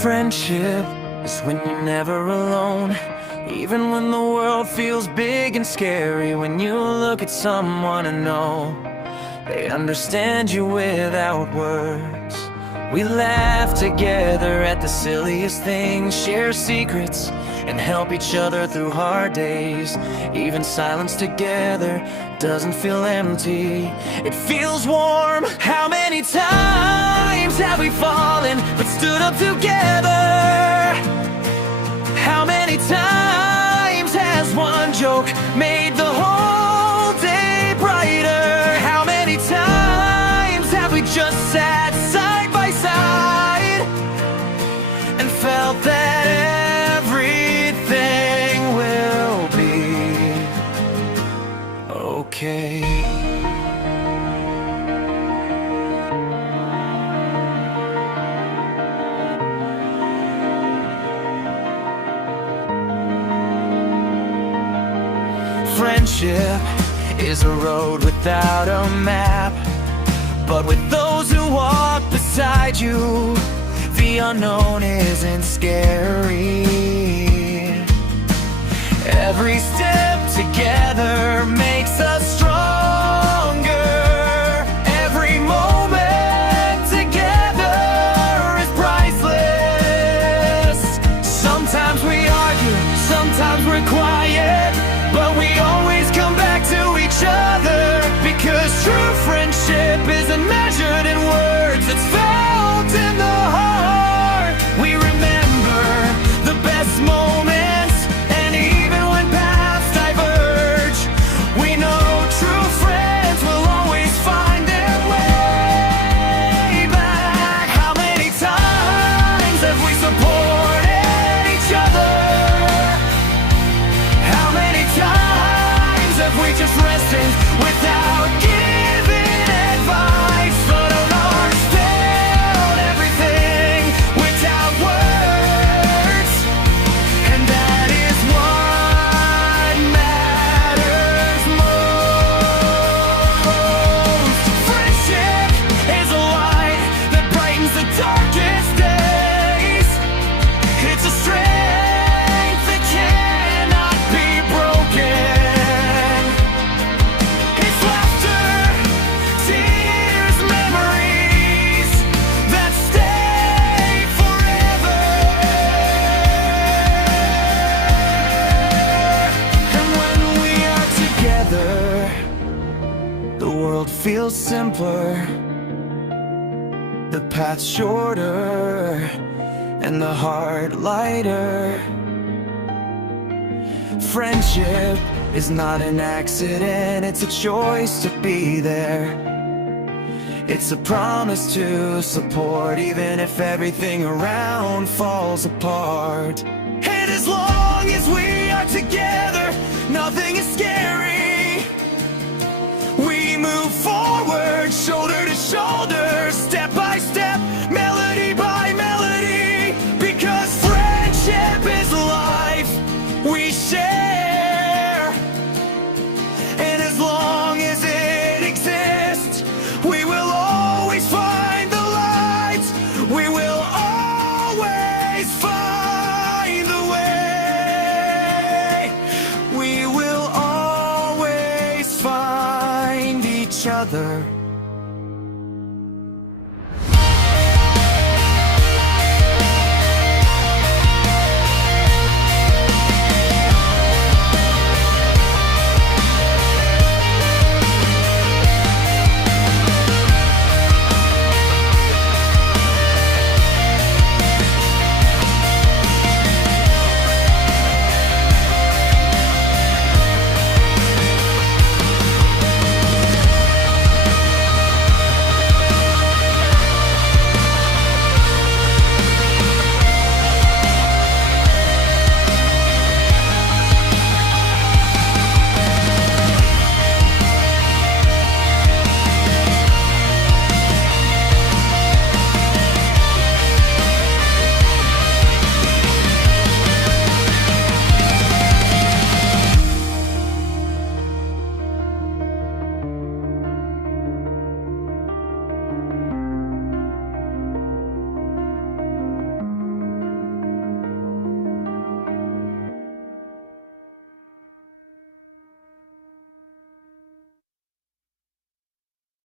Friendship is when you're never alone, even when the world feels big and scary. When you look at someone and know they understand you without words. We laugh together at the silliest things, share secrets, and help each other through hard days. Even silence together doesn't feel empty, it feels warm. How many times have we fallen but stood up together? How many times has one joke made the whole day brighter? How many times have we just sat side by side and felt that everything will be okay? Friendship is a road without a map, but with those who walk beside you, the unknown isn't scary. Every step together makes us stronger. Every moment together is priceless. Sometimes we argue, sometimes we're quiet, but we always come back to each other, because true friendship isn't measured in words, it's felt in the heart. We remember the best moments, and even when paths diverge, we know true friends will always find their way back. How many times have we supported each other? How many times have we just rested without giving advice? But our hearts felt everything without words, and that is what matters most. Friendship is a light that brightens the darkest days. It's a strength that cannot be broken. It's laughter, tears, memories that stay forever. And when we are together, the world feels simpler, the path shorter, and the heart lighter. Friendship is not an accident, it's a choice to be there. It's a promise to support, even if everything around falls apart. And as long as we are together, nothing is scary. We move forward, shoulder to shoulder, step by step, melody by melody, because friendship is life we share. And as long as it exists, we will always find the light. We will always find